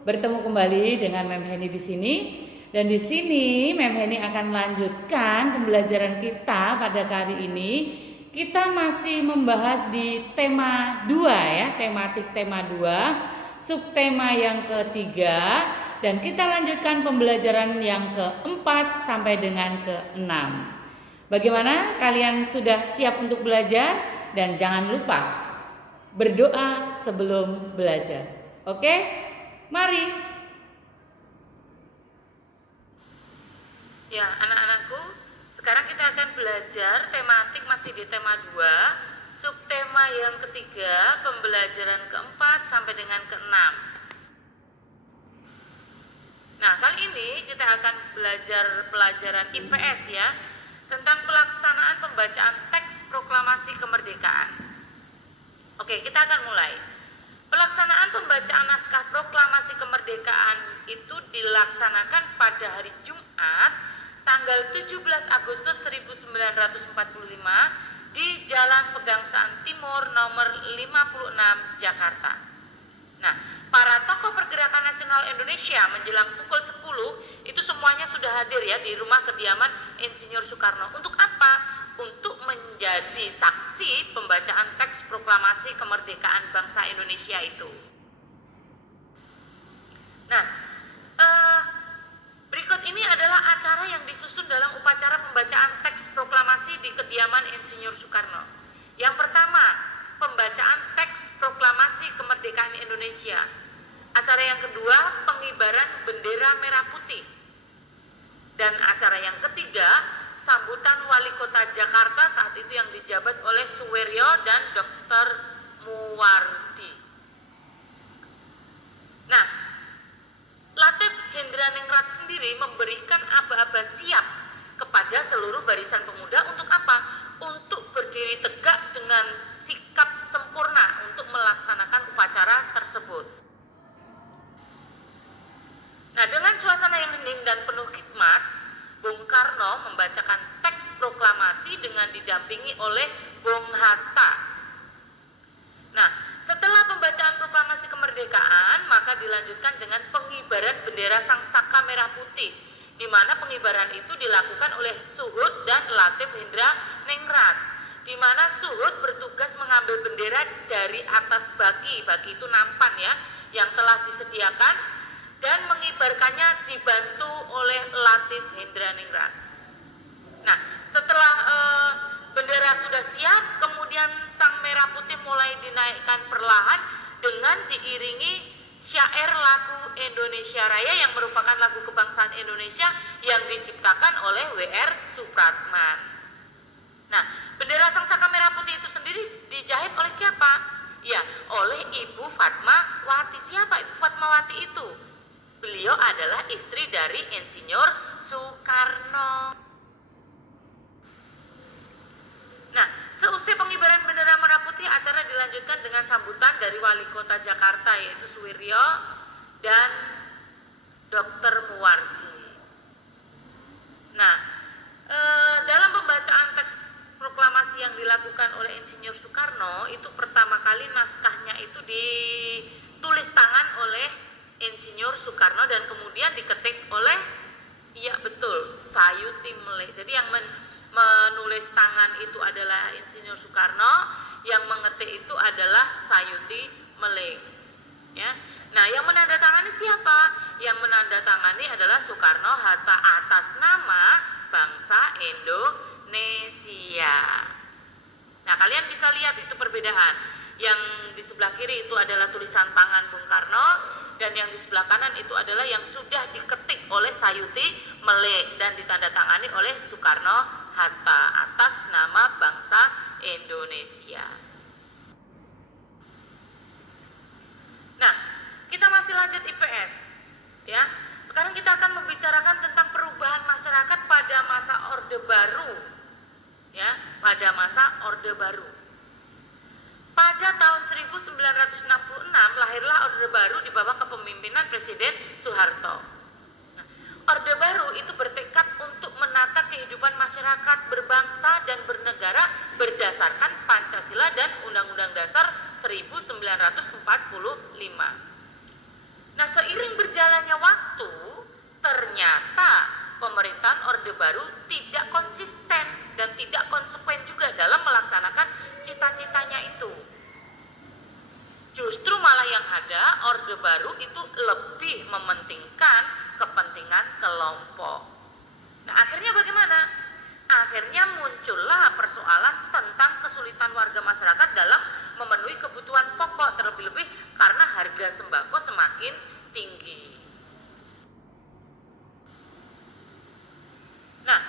Bertemu kembali dengan Mem Heni di sini. Dan di sini Mem Heni akan melanjutkan pembelajaran kita pada kali ini. Kita masih membahas di tema 2 ya, tematik tema 2, subtema yang ketiga, dan kita lanjutkan pembelajaran yang keempat sampai dengan keenam. Bagaimana? Kalian sudah siap untuk belajar? Dan jangan lupa berdoa sebelum belajar. Oke? Mari. Ya, anak-anakku, sekarang kita akan belajar tematik masih di tema 2, subtema yang ketiga, pembelajaran keempat sampai dengan keenam. Nah, kali ini kita akan belajar pelajaran IPS ya, tentang pelaksanaan pembacaan teks proklamasi kemerdekaan. Oke, kita akan mulai. Pelaksanaan pembacaan naskah proklamasi kemerdekaan itu dilaksanakan pada hari Jumat tanggal 17 Agustus 1945 di Jalan Pegangsaan Timur nomor 56 Jakarta. Nah, para tokoh pergerakan nasional Indonesia menjelang pukul 10 itu semuanya sudah hadir ya di rumah kediaman Insinyur Soekarno. Untuk apa? Untuk menjadi saksi pembacaan teks proklamasi kemerdekaan bangsa Indonesia itu. Nah, berikut ini adalah acara yang disusun dalam upacara pembacaan teks proklamasi di kediaman Insinyur Soekarno. Yang pertama, pembacaan teks proklamasi kemerdekaan Indonesia. Acara yang kedua, pengibaran bendera merah putih. Dan acara yang ketiga, sambutan Wali Kota Jakarta saat itu yang dijabat oleh Suweryo dan Dr. Muwardi. Nah, Latif Hendraningrat sendiri memberikan aba-aba siap kepada seluruh barisan pemuda untuk apa? Untuk berdiri tegak dengan sikap sempurna untuk melaksanakan upacara tersebut. Nah, dengan suasana yang hening dan penuh khidmat, Bung Karno membacakan teks proklamasi dengan didampingi oleh Bung Hatta. Nah, setelah pembacaan proklamasi kemerdekaan, maka dilanjutkan dengan pengibaran bendera Sangsaka Merah Putih, di mana pengibaran itu dilakukan oleh Suhud dan Latif Hendraningrat, di mana Suhud bertugas mengambil bendera dari atas baki itu nampan ya, yang telah disediakan, dan mengibarkannya dibantu oleh Latif Hendraningrat. Nah, setelah bendera sudah siap, kemudian sang merah putih mulai dinaikkan perlahan dengan diiringi syair lagu Indonesia Raya yang merupakan lagu kebangsaan Indonesia yang diciptakan oleh W.R. Supratman. Nah, bendera Sangsaka Merah Putih itu sendiri dijahit oleh siapa? Ya, oleh Ibu Fatmawati. Siapa Ibu Fatmawati itu? Beliau adalah istri dari Insinyur Soekarno. Nah, seusai pengibaran bendera merah putih, acara dilanjutkan dengan sambutan dari Wali Kota Jakarta yaitu Suwiryo dan Dr. Muwardi. Nah, dalam pembacaan teks proklamasi yang dilakukan oleh Insinyur Soekarno itu pertama kali naskahnya itu ditulis tangan oleh Insinyur Soekarno dan kemudian diketik oleh, iya betul, Sayuti Meleh. Jadi yang menulis tangan itu adalah Insinyur Soekarno, yang mengetik itu adalah Sayuti Meleh. Ya. Nah, yang menandatangani siapa? Yang menandatangani adalah Soekarno-Hatta atas nama bangsa Indonesia. Nah, kalian bisa lihat itu perbedaan. Yang di sebelah kiri itu adalah tulisan tangan Bung Karno, dan yang di sebelah kanan itu adalah yang sudah diketik oleh Sayuti Meleh dan ditandatangani oleh Soekarno-Hatta atas nama bangsa Indonesia. Nah, kita masih lanjut IPS ya. Sekarang kita akan membicarakan tentang perubahan masyarakat pada masa Orde Baru. Ya, pada masa Orde Baru. Pada tahun 1966 lahirlah Orde Baru di bawah kepemimpinan Presiden Soeharto. Nah, Orde Baru itu bertekad untuk menata kehidupan masyarakat berbangsa dan bernegara berdasarkan Pancasila dan Undang-Undang Dasar 1945. Nah, seiring berjalannya waktu, ternyata pemerintahan Orde Baru tidak konsisten dan tidak konsekuen juga dalam melaksanakan cita-citanya itu. Justru malah yang ada, Orde Baru itu lebih mementingkan kepentingan kelompok. Nah, akhirnya bagaimana? Akhirnya muncullah persoalan tentang kesulitan warga masyarakat dalam memenuhi kebutuhan pokok, terlebih-lebih karena harga sembako semakin tinggi. Nah,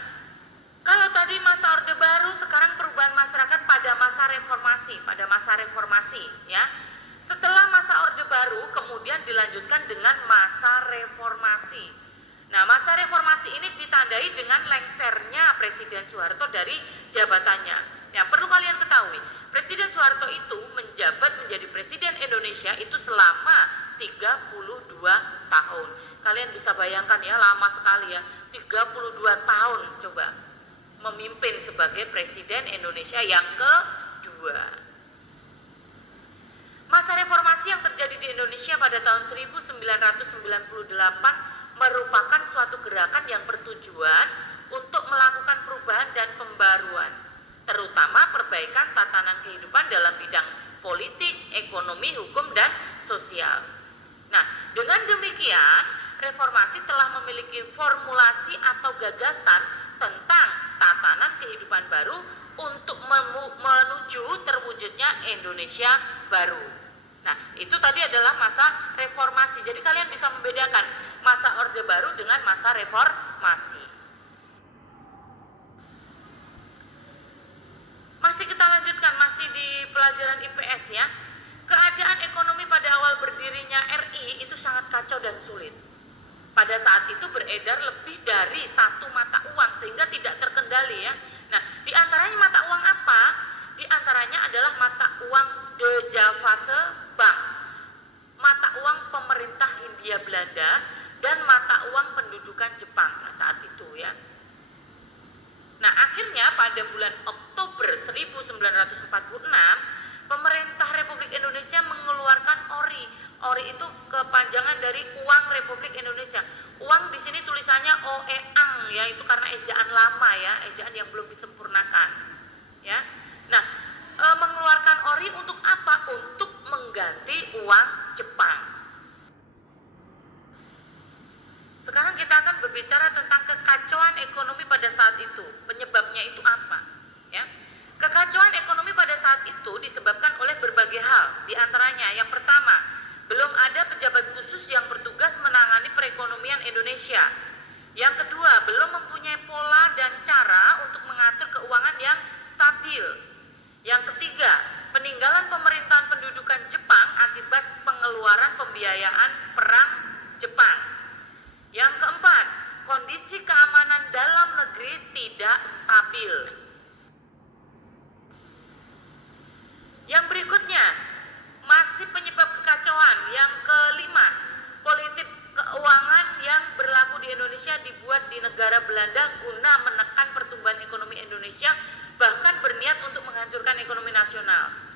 kalau tadi masa Orde Baru, sekarang perubahan masyarakat pada masa reformasi, ya. Setelah masa Orde Baru kemudian dilanjutkan dengan masa reformasi. Nah, masa reformasi ini ditandai dengan lengsernya Presiden Soeharto dari jabatannya. Yang perlu kalian ketahui, Presiden Soeharto itu menjabat menjadi Presiden Indonesia itu selama 32 tahun. Kalian bisa bayangkan ya, lama sekali ya, 32 tahun coba memimpin sebagai Presiden Indonesia yang kedua. Masa reformasi yang terjadi di Indonesia pada tahun 1998 merupakan suatu gerakan yang bertujuan untuk melakukan perubahan dan pembaruan, terutama perbaikan tatanan kehidupan dalam bidang politik, ekonomi, hukum, dan sosial. Nah, dengan demikian, reformasi telah memiliki formulasi atau gagasan tentang tatanan kehidupan baru untuk menuju terwujudnya Indonesia baru. Nah, itu tadi adalah masa reformasi. Jadi kalian bisa membedakan masa Orde Baru dengan masa reformasi. Masih kita lanjutkan, masih di pelajaran IPS ya. Keadaan ekonomi pada awal berdirinya RI itu sangat kacau dan sulit. Pada saat itu beredar lebih dari satu mata uang sehingga tidak terkendali ya. Nah, di antaranya mata uang apa? Di antaranya adalah mata uang de Javase Bank, mata uang pemerintah Hindia Belanda, dan mata uang pendudukan Jepang saat itu ya. Nah, akhirnya pada bulan Oktober 1946, pemerintah Republik Indonesia mengeluarkan ORI. ORI itu kepanjangan dari Uang Republik Indonesia. Uang di sini tulisannya OEANG ya, itu karena ejaan lama ya, ejaan yang belum disempurnakan. Ya. Nah, mengeluarkan ORI untuk apa? Untuk mengganti uang Jepang. Sekarang kita akan berbicara tentang kekacauan ekonomi pada saat itu. Penyebabnya itu apa? Ya. Kekacauan ekonomi pada saat itu disebabkan oleh berbagai hal. Di antaranya, yang pertama, belum ada pejabat khusus yang bertugas menangani perekonomian Indonesia. Yang kedua, belum mempunyai pola dan cara untuk mengatur keuangan yang stabil. Yang ketiga, peninggalan pemerintahan pendudukan Jepang akibat pengeluaran pembiayaan perang Jepang. Yang keempat, kondisi keamanan dalam negeri tidak stabil. Yang berikutnya, masih penyebab kekacauan. Yang kelima, politik keuangan yang berlaku di Indonesia dibuat di negara Belanda guna menekan pertumbuhan ekonomi Indonesia, bahkan berniat untuk menghancurkan ekonomi nasional.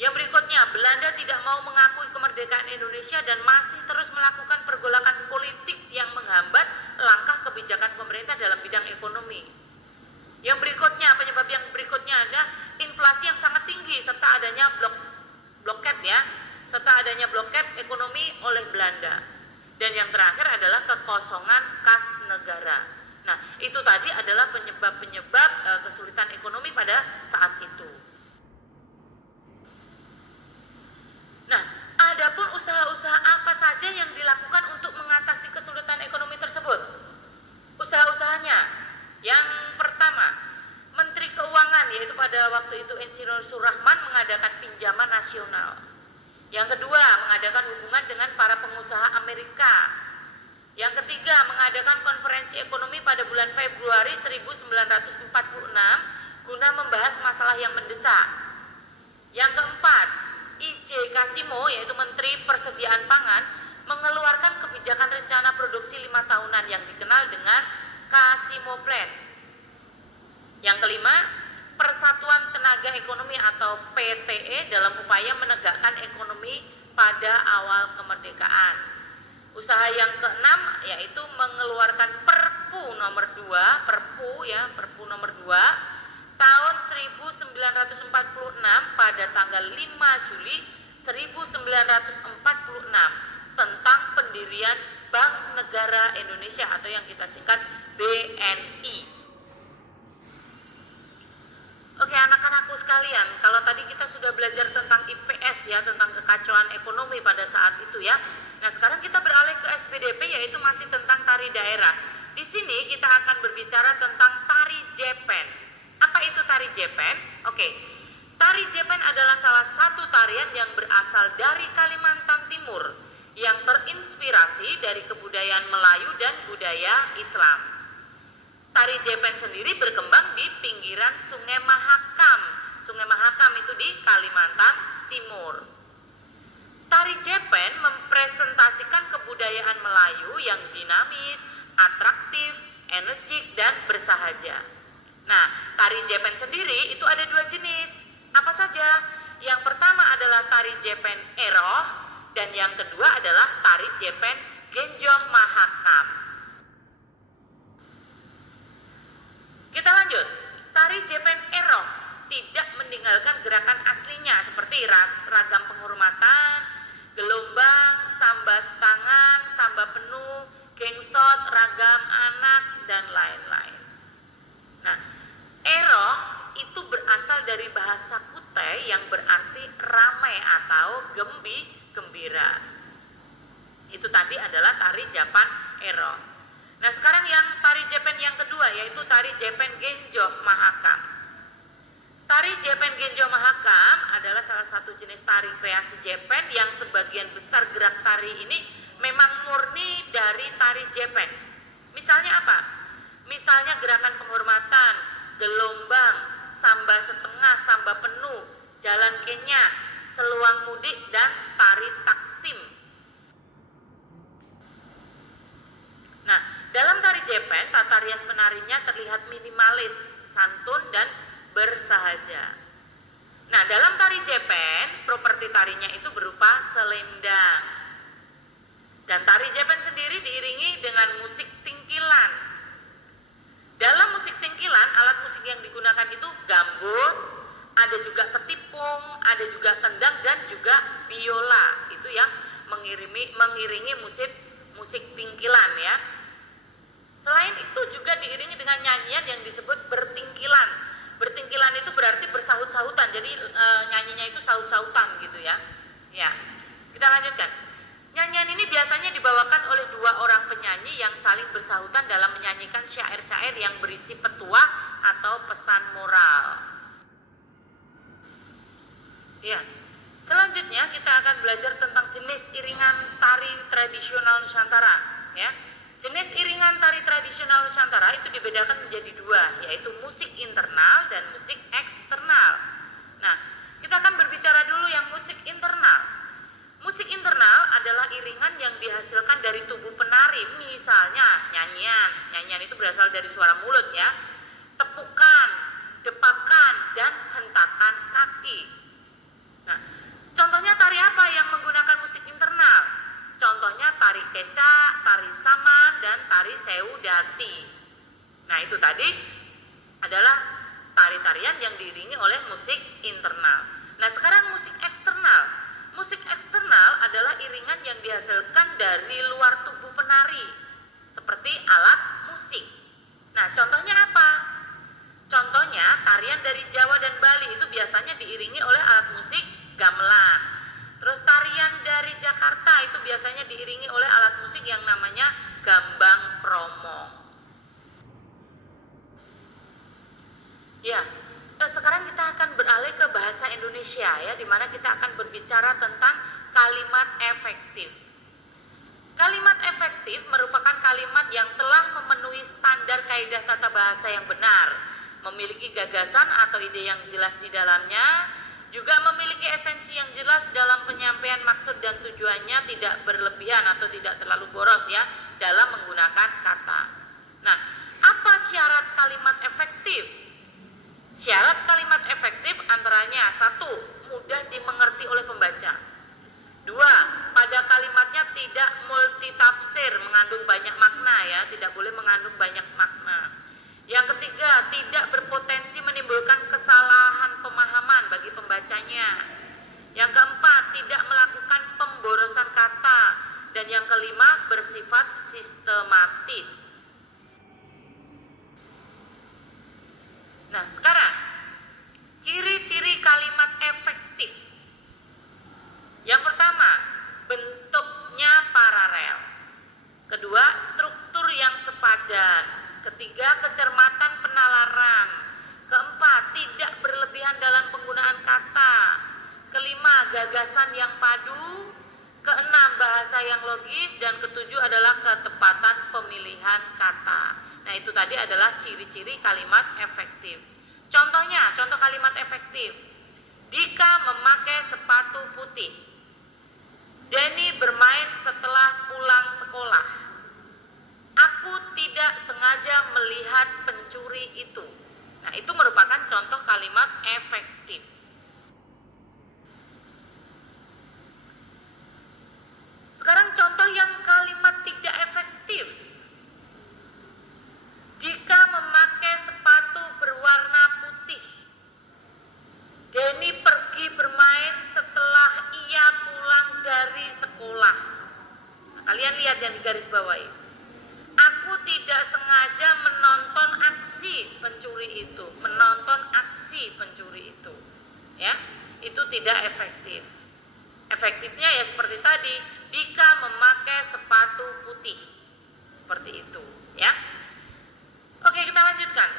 Yang berikutnya, Belanda tidak mau mengakui kemerdekaan Indonesia dan masih terus melakukan pergolakan politik yang menghambat langkah kebijakan pemerintah dalam bidang ekonomi. Yang berikutnya, penyebab yang berikutnya ada inflasi yang sangat tinggi serta adanya blokade ekonomi oleh Belanda. Dan yang terakhir adalah kekosongan kas negara. Nah, itu tadi adalah penyebab kesulitan ekonomi pada saat itu. Nah, adapun usaha-usaha apa saja yang dilakukan untuk mengatasi kesulitan ekonomi tersebut? Usaha-usahanya, yang pertama, Menteri Keuangan, yaitu pada waktu itu Insinyur Surahman, mengadakan pinjaman nasional. Yang kedua, mengadakan hubungan dengan para pengusaha Amerika. Yang ketiga, mengadakan konferensi ekonomi pada bulan Februari 1946 guna membahas masalah yang mendesak. Yang keempat, I.J. Kasimo, yaitu Menteri Persediaan Pangan, mengeluarkan kebijakan rencana produksi 5 tahunan yang dikenal dengan Kasimo Plan. Yang kelima, Persatuan Tenaga Ekonomi atau PTE dalam upaya menegakkan ekonomi pada awal kemerdekaan. Usaha yang keenam yaitu mengeluarkan Perpu nomor 2, Perpu nomor 2 tahun 1946 pada tanggal 5 Juli 1946 tentang pendirian Bank Negara Indonesia atau yang kita singkat BNI. Oke anak-anakku sekalian, kalau tadi kita sudah belajar tentang IPS ya, tentang kekacauan ekonomi pada saat itu ya. Nah sekarang kita beralih ke SPDP yaitu masih tentang tari daerah. Di sini kita akan berbicara tentang tari Jepen. Apa itu tari Jepen? Oke, tari Jepen adalah salah satu tarian yang berasal dari Kalimantan Timur yang terinspirasi dari kebudayaan Melayu dan budaya Islam. Tari Jepen sendiri berkembang di pinggiran Sungai Mahakam. Sungai Mahakam itu di Kalimantan Timur. Tari Jepen mempresentasikan kebudayaan Melayu yang dinamis, atraktif, energik, dan bersahaja. Nah, tari Jepen sendiri itu ada dua jenis. Apa saja? Yang pertama adalah tari Jepen Eroh, dan yang kedua adalah tari Jepen Genjoh Mahakam. Kita lanjut. Tari Jepen Eroh tidak meninggalkan gerakan aslinya seperti ragam penghormatan, gelombang, sambas tangan, samba penuh, gengsot, ragam anak, dan lain-lain. Nah, Eroh itu berasal dari bahasa Kutai yang berarti ramai atau gembira. Itu tadi adalah tari Jepen Eroh. Nah sekarang yang tari Jepen yang kedua yaitu tari Jepen Genjoh Mahakam. Tari Jepen Genjoh Mahakam adalah salah satu jenis tari kreasi Jepen yang sebagian besar gerak tari ini memang murni dari tari Jepen. Misalnya apa? Misalnya gerakan penghormatan, gelombang, samba setengah, samba penuh, jalan kenya, seluang mudik, dan tari taksim. Nah, dalam tari Jepen, tata rias penarinya terlihat minimalis, santun, dan bersahaja. Nah, dalam tari Jepen, properti tarinya itu berupa selendang. Dan tari Jepen sendiri diiringi dengan musik singkilan. Dalam musik singkilan, alat musik yang digunakan itu gambus, ada juga ketipung, ada juga kendang, dan juga biola. Itu yang mengiringi musik singkilan ya. Selain itu juga diiringi dengan nyanyian yang disebut bertingkilan. Bertingkilan itu berarti bersaut-sautan. Jadi nyanyinya itu saut-sautan gitu ya. Ya. Kita lanjutkan. Nyanyian ini biasanya dibawakan oleh dua orang penyanyi yang saling bersahutan dalam menyanyikan syair-syair yang berisi petuah atau pesan moral. Ya. Selanjutnya kita akan belajar tentang jenis iringan tari tradisional Nusantara ya. Jenis iringan tari tradisional Nusantara itu dibedakan menjadi dua, yaitu musik internal dan musik eksternal. Nah, kita akan berbicara dulu yang musik internal. Musik internal adalah iringan yang dihasilkan dari tubuh penari, misalnya nyanyian. Nyanyian itu berasal dari suara mulut ya, tepukan, depakan, dan hentakan kaki. Nah, contohnya tari apa yang menggunakan musik internal? Contohnya tari kecak, tari saman, dan tari seudati. Nah itu tadi adalah tari-tarian yang diiringi oleh musik internal. Nah sekarang musik eksternal. Musik eksternal adalah iringan yang dihasilkan dari luar tubuh penari, seperti alat musik. Nah contohnya apa? Contohnya tarian dari Jawa dan Bali itu biasanya diiringi oleh alat musik gamelan. Terus tarian dari Jakarta itu biasanya diiringi oleh alat musik yang namanya gambang kromong. Ya, sekarang kita akan beralih ke bahasa Indonesia ya, di mana kita akan berbicara tentang kalimat efektif. Kalimat efektif merupakan kalimat yang telah memenuhi standar kaidah tata bahasa yang benar, memiliki gagasan atau ide yang jelas di dalamnya, juga memiliki esensi yang jelas dalam penyampaian maksud dan tujuannya, tidak berlebihan atau tidak terlalu boros ya dalam menggunakan kata. Nah, apa syarat kalimat efektif? Syarat kalimat efektif antaranya 1. Mudah dimengerti oleh pembaca. Dua, pada kalimatnya tidak multitafsir, mengandung banyak makna ya, tidak boleh mengandung banyak makna. Yang ketiga, tidak berpotensi menimbulkan kesalahan pemahaman bagi pembacanya. Yang keempat, tidak melakukan pemborosan kata. Dan yang kelima, bersifat sistematis. Nah, sekarang ciri-ciri kalimat efektif. Yang pertama, bentuknya paralel. Kedua, struktur yang sepadan. Ketiga, kecermatan penalaran. Keempat, tidak berlebihan dalam penggunaan kata. Kelima, gagasan yang padu. Keenam, bahasa yang logis. Dan ketujuh adalah ketepatan pemilihan kata. Nah, itu tadi adalah ciri-ciri kalimat efektif. Contohnya, contoh kalimat efektif. Dika memakai sepatu putih. Denny bermain setelah pulang sekolah. Aku tidak sengaja melihat pencuri itu. Nah, itu merupakan contoh kalimat efektif. Sekarang contoh yang kalimat tidak efektif. Dika memakai sepatu berwarna putih. Denny pergi bermain setelah ia pulang dari sekolah. Nah, kalian lihat yang di garis bawahi. Aku tidak sengaja menonton aksi pencuri itu. Menonton aksi pencuri itu. Ya, itu tidak efektif. Efektifnya ya seperti tadi, Dika memakai sepatu putih. Seperti itu, ya. Oke, kita lanjutkan.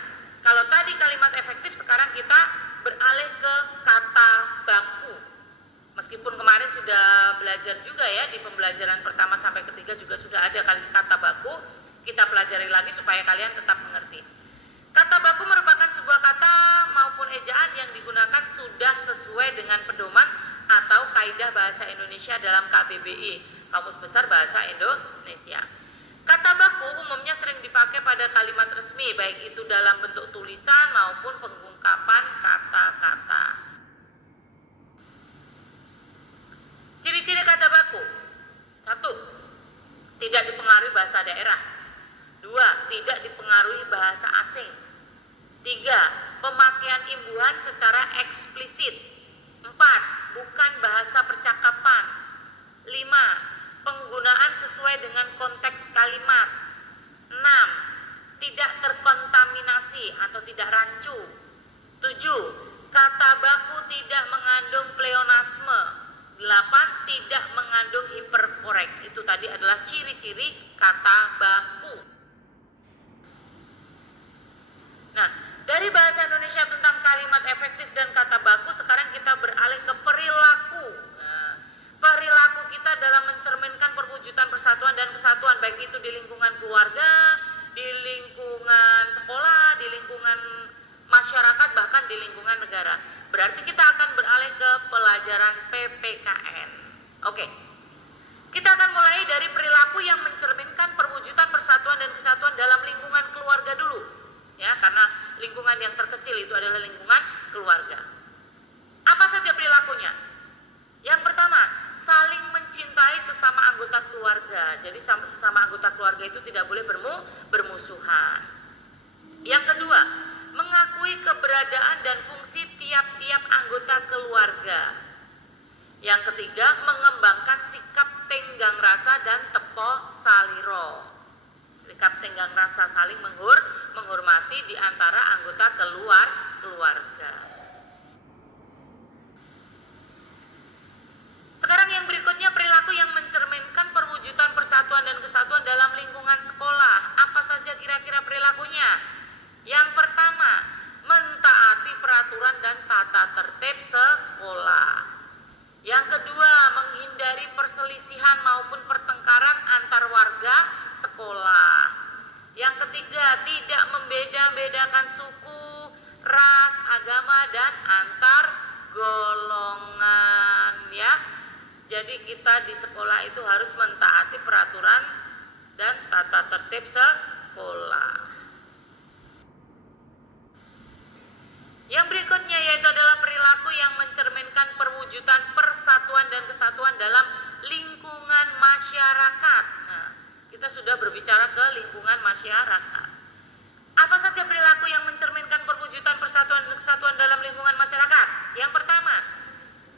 Kalau tadi kalimat efektif, sekarang kita beralih ke kata baku. Meskipun kemarin sudah belajar juga ya, di pembelajaran pertama sampai ketiga juga sudah ada kata baku, kita pelajari lagi supaya kalian tetap mengerti. Kata baku merupakan sebuah kata maupun ejaan yang digunakan sudah sesuai dengan pedoman atau kaidah bahasa Indonesia dalam KBBI, Kamus Besar Bahasa Indonesia. Kata baku umumnya sering dipakai pada kalimat resmi, baik itu dalam bentuk tulisan maupun pengungkapan kata-kata. Ciri-ciri kata baku. 1. Tidak dipengaruhi bahasa daerah. 2. Tidak dipengaruhi bahasa asing. 3. Pemakaian imbuhan secara eksplisit. 4. Bukan bahasa percakapan. 5. Penggunaan sesuai dengan konteks kalimat. 6. Tidak terkontaminasi atau tidak rancu. 7. Kata baku tidak mengandung pleonasme. 8. Tidak mengandung hiperkorek. Itu tadi adalah ciri-ciri kata baku. Nah, dari bahasa Indonesia tentang kalimat efektif dan kata baku, sekarang kita beralih ke perilaku. Nah, perilaku kita dalam mencerminkan perwujudan persatuan dan kesatuan, baik itu di lingkungan keluarga, di lingkungan sekolah, di lingkungan masyarakat, bahkan di lingkungan negara. Berarti kita akan beralih ke pelajaran PPKN. Oke. Kita akan mulai dari perilaku yang mencerminkan perwujudan persatuan dan kesatuan dalam lingkungan keluarga dulu. Ya, karena lingkungan yang terkecil itu adalah lingkungan keluarga. Apa saja perilakunya? Yang pertama, saling mencintai sesama anggota keluarga. Jadi sesama anggota keluarga itu tidak boleh bermusuhan. Yang kedua, mengakui keberadaan dan fungsi tiap-tiap anggota keluarga. Yang ketiga, mengembangkan sikap tenggang rasa dan tepo saliro. Sikap tenggang rasa saling menghormati di antara anggota keluarga. Sekarang yang berikutnya, perilaku yang mencerminkan perwujudan persatuan dan kesatuan dalam lingkungan sekolah. Apa saja kira-kira perilakunya? Yang pertama, mentaati peraturan dan tata tertib sekolah. Yang kedua, menghindari perselisihan maupun pertengkaran antar warga sekolah. Yang ketiga, tidak membeda-bedakan suku, ras, agama, dan antar golongan, ya. Jadi kita di sekolah itu harus mentaati peraturan dan tata tertib sekolah. Yang berikutnya yaitu adalah perilaku yang mencerminkan perwujudan persatuan persatuan dan kesatuan dalam lingkungan masyarakat. Nah, kita sudah berbicara ke lingkungan masyarakat. Apa saja perilaku yang mencerminkan perwujudan persatuan dan kesatuan dalam lingkungan masyarakat? Yang pertama,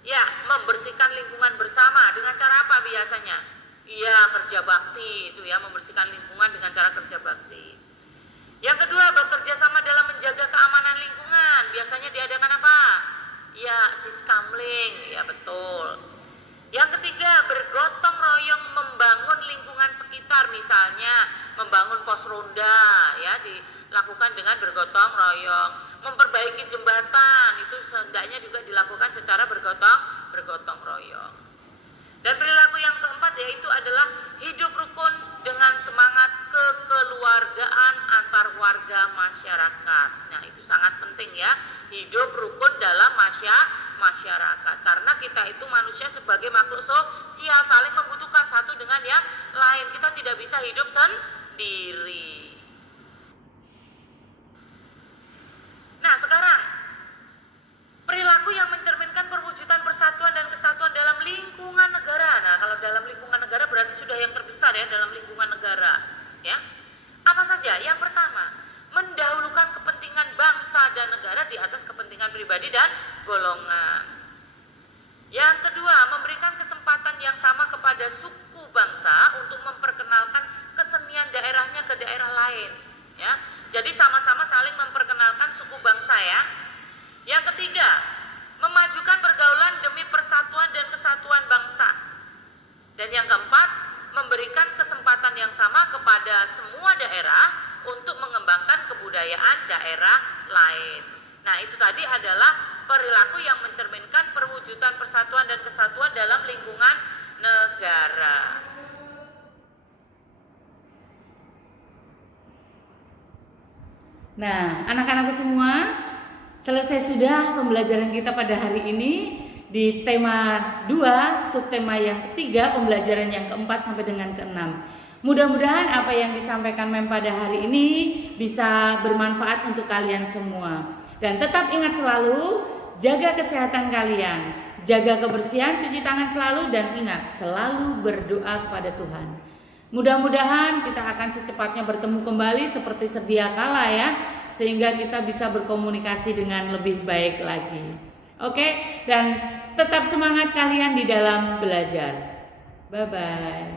ya, membersihkan lingkungan bersama. Dengan cara apa biasanya? Iya, kerja bakti itu ya, membersihkan lingkungan dengan cara kerja bakti. Yang kedua, bekerja sama dalam menjaga keamanan lingkungan. Biasanya diadakan apa? Ya, siskamling, ya betul. Yang ketiga, bergotong royong membangun lingkungan sekitar, misalnya membangun pos ronda, ya dilakukan dengan bergotong royong. Memperbaiki jembatan, itu sehendaknya juga dilakukan secara bergotong royong. Dan perilaku yang keempat yaitu adalah hidup rukun dengan semangat kekeluargaan antar warga masyarakat. Nah, itu sangat penting ya, hidup rukun dalam masyarakat. Karena kita itu manusia sebagai makhluk sosial, saling membutuhkan satu dengan yang lain. Kita tidak bisa hidup sendiri. Nah, sekarang perilaku yang mencerminkan perwujudan persatuan dan kesatuan dalam lingkungan negara. Nah, kalau dalam lingkungan negara berarti sudah yang terbesar ya, dalam lingkungan negara. Ya, apa saja? Yang pertama, mendahulukan kepentingan bangsa dan negara di atas kepentingan pribadi dan golongan. Yang kedua, memberikan kesempatan yang sama kepada suku bangsa untuk memperkenalkan kesenian daerahnya ke daerah lain. Ya, jadi sama-sama saling memperkenalkan suku bangsa ya. Yang ketiga, memajukan pergaulan demi persatuan dan kesatuan bangsa. Dan yang keempat, memberikan kesempatan yang sama kepada semua daerah untuk mengembangkan kebudayaan daerah lain. Nah, itu tadi adalah perilaku yang mencerminkan perwujudan persatuan dan kesatuan dalam lingkungan negara. Nah, anak-anakku semua, selesai sudah pembelajaran kita pada hari ini di tema 2, subtema yang ketiga, pembelajaran yang keempat sampai dengan keenam. Mudah-mudahan apa yang disampaikan Mem pada hari ini bisa bermanfaat untuk kalian semua. Dan tetap ingat selalu, jaga kesehatan kalian, jaga kebersihan, cuci tangan selalu, dan ingat selalu berdoa kepada Tuhan. Mudah-mudahan kita akan secepatnya bertemu kembali seperti sedia kala ya, sehingga kita bisa berkomunikasi dengan lebih baik lagi. Oke, dan tetap semangat kalian di dalam belajar. Bye-bye.